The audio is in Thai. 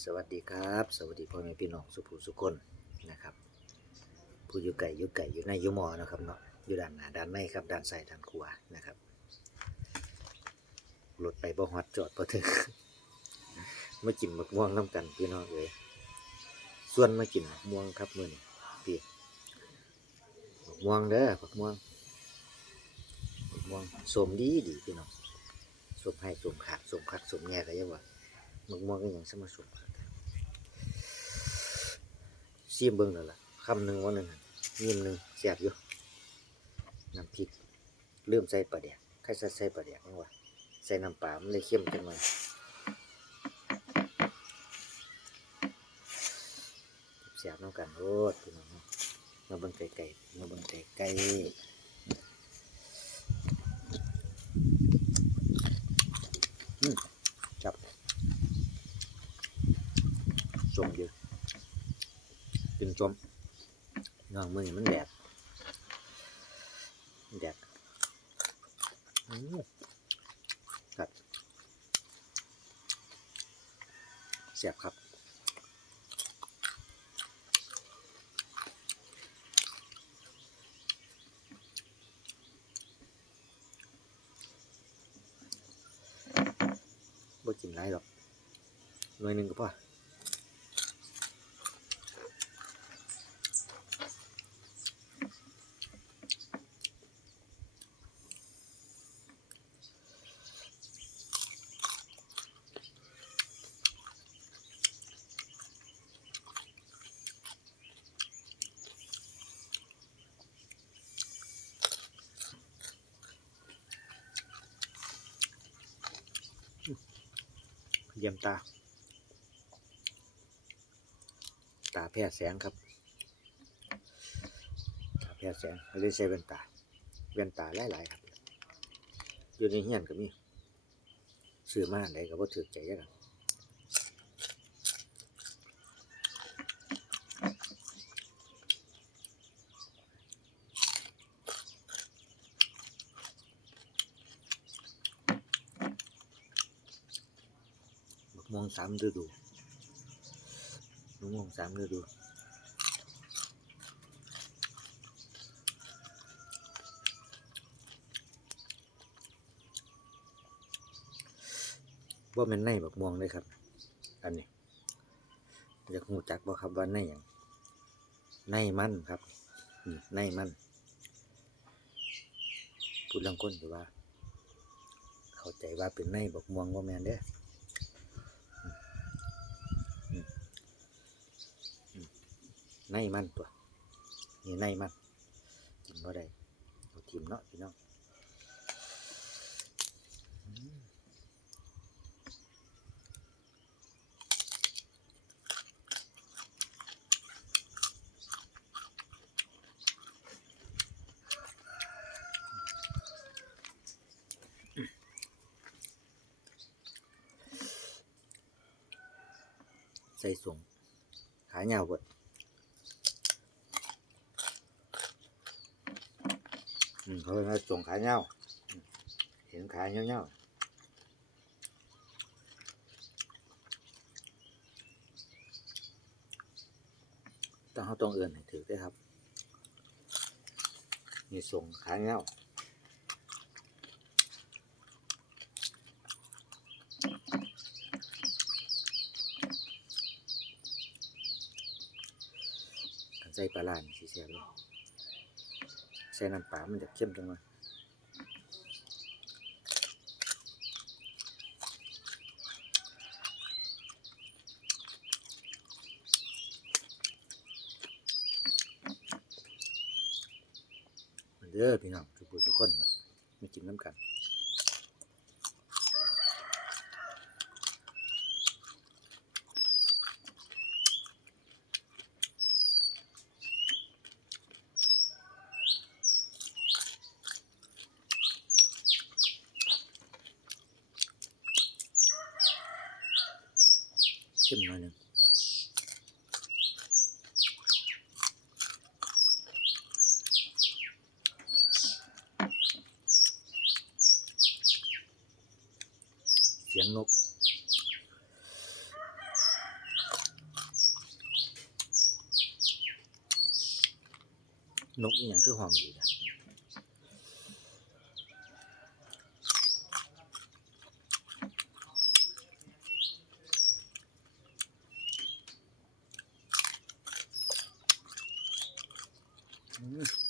สวัสดีครับ สวัสดีพ่อแม่พี่น้องสุภูสุคนนะครับ ผู้อยู่ไก่อยู่ไก่อยู่ในอยู่หมอนะครับเนาะอยู่ด้านหน้าด้านในครับด้านซ้ายด้านขวานะครับรถไปบ่ฮอดจอดบ่ถึงมากินมะม่วงน้ำกันพี่น้องเอ้ยส่วนมากินมะม่วงครับมือนี้พี่มะม่วงเด้อมะม่วงมะม่วงสมดีดีพี่น้องสมให้สมขาดสมคักสมแง่ก็ยังว่า มักม่วงก็ยังสมสุมครับซีมเบิ่งแล้วล่ะคำหนึ่งว่าหนึ่งหั่นยิ้มหนึ่งเสียบอยู่น้ำพริกเริ่มใส่ปลาแดกใครใส่ใส่ปลาแดกยังวะใส่น้ำปลามันเลยเข้มจังเลยเสียบน้ำกันโอ้พี่น้องมาเบิ่งไก่ๆมาเบิ่งไก่ๆอืมจับ สมอยู่ กินจมน้องมือมันแดดแดดครับเสียบครับบ่กินไรหรอกหน่วยหนึ่งก็พอ เยี่ยมตา ตาแพร่แสงครับ ตาแพร่แสงไม่ได้ใช้แว่นตาแว่นตาหลายๆครับ อยู่ในเฮียนก็มีซื้อมาไหนก็บ่ถือใจจังกัน ม่วงสามฤดูมะม่วงสามฤดูว่ามันในบักม่วงเลยครับ อันนี้อยากหูจักบ่ครับว่าในอย่างในมันครับในมันพูดลังก้นคือว่า เข้าใจว่าเป็นในบักม่วงว่าแมนเด้อมอืมอืม ในมันตัวนี่ในมันกินบ่ได้เอาทิมเนาะพี่น้องอืมใส่ส่งขายาวเบิดอืม เขาเป็นว่าส่งขายาเห็นขาเงาวๆต้องเขาต้องเอื่นให้ถือได้ครับนี่ส่งขาเงาใส่ปลาลานสิเสียบเลย ใส่น้ำปลา มันจะเข้มจังเลยเด้อพี่น้องทุกผู้ทุกคนนมากินน้ำกัน เข้มหน่อยหนึ่งเสียงนกนกอย่างคือห้องดีครับ Mm-hmm.